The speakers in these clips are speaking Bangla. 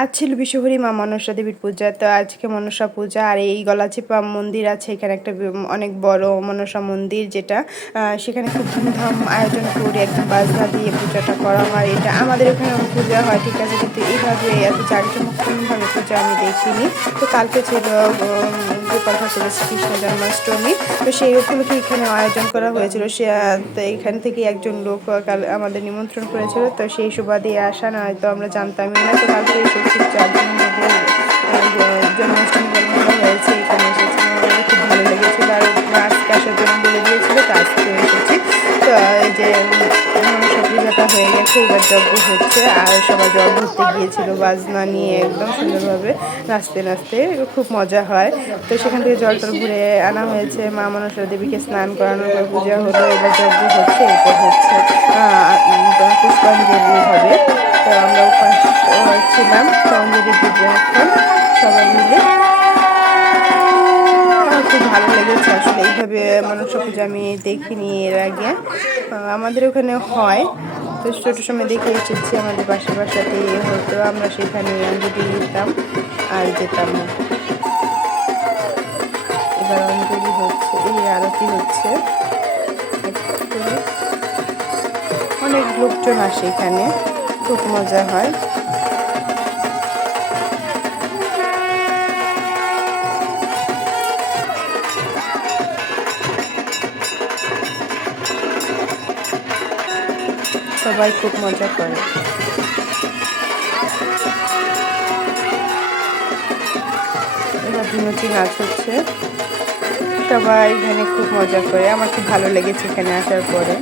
আজ ছিল বিশ্বহরি মা মনসা দেবীর পূজা। তো আজকে মনসা পূজা আর এই গলাচিপা মন্দির আছে এখানে একটা অনেক বড় মনসা মন্দির যেটা সেখানে খুব ধুমধাম আয়োজন করে একদম বাজনা দিয়ে পূজাটা করা হয়। এটা আমাদের ওখানে পূজা হয় ঠিক আছে, কিন্তু এইভাবে এত জাঁকজমকভাবে পূজা আমি দেখিনি। তো কালকে ছিল গোপাল ঠাকুরের শ্রীকৃষ্ণ জন্মাষ্টমী। তো সেই উপলক্ষে এখানে আয়োজন করা হয়েছিল। সে তো এখান থেকে একজন লোক কাল আমাদের নিমন্ত্রণ করেছিল, তো সেই সুবাদে আসা নয়তো আমরা জানতামই না। তো কালকে খুব জাঁকজমকভাবে জন্মাষ্টমী পালন করা হয়েছে। এখানে এসেছিলাম, আমাদের খুব ভালো লেগেছিল। আর আজকে আসার জন্য বলে দিয়েছিল, তো আজকে এসেছি। তো এই যে মনসা পূজাটা হয়ে গেছে, এবার যজ্ঞ হচ্ছে আর সবাই জল ধরতে গিয়েছিল বাজনা নিয়ে একদম সুন্দরভাবে নাচতে নাচতে, খুব মজা হয়। তো সেখান থেকে জলটা ঘুরে আনা হয়েছে, মা মনসা দেবীকে স্নান করানোর পর পূজা হলো, এবার যজ্ঞ হচ্ছে, এরপর হচ্ছে পুষ্পাঞ্জলি হবে। তো আমরা উপাস ছিলাম, তো অঞ্জলি দিব এখন সবাই মিলে। আমার খুব ভালো লেগেছে আসলে, এইভাবে মনসা পূজা আমি দেখিনি এর আগে। আমাদের ওখানে হয়, তো ছোটো সময় দেখে এসেছি, আমাদের পাশের বাসাতে হতো, আমরা সেখানে অঞ্জলি দিতাম আর যেতাম। এবার অঞ্জলি হচ্ছে, এই আরতি হচ্ছে, অনেক লোকজন আসে এখানে, খুব মজা হয়। সবাই খুব মজা করে। এবার ধুনুচি নাচ হচ্ছে, সবাই এখানে খুব মজা করে। আমার খুব ভালো লেগেছে এখানে আসার পরে।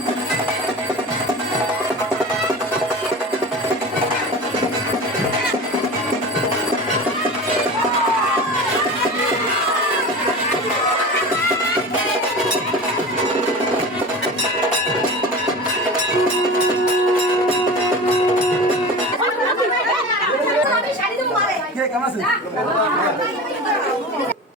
কেমন আছে?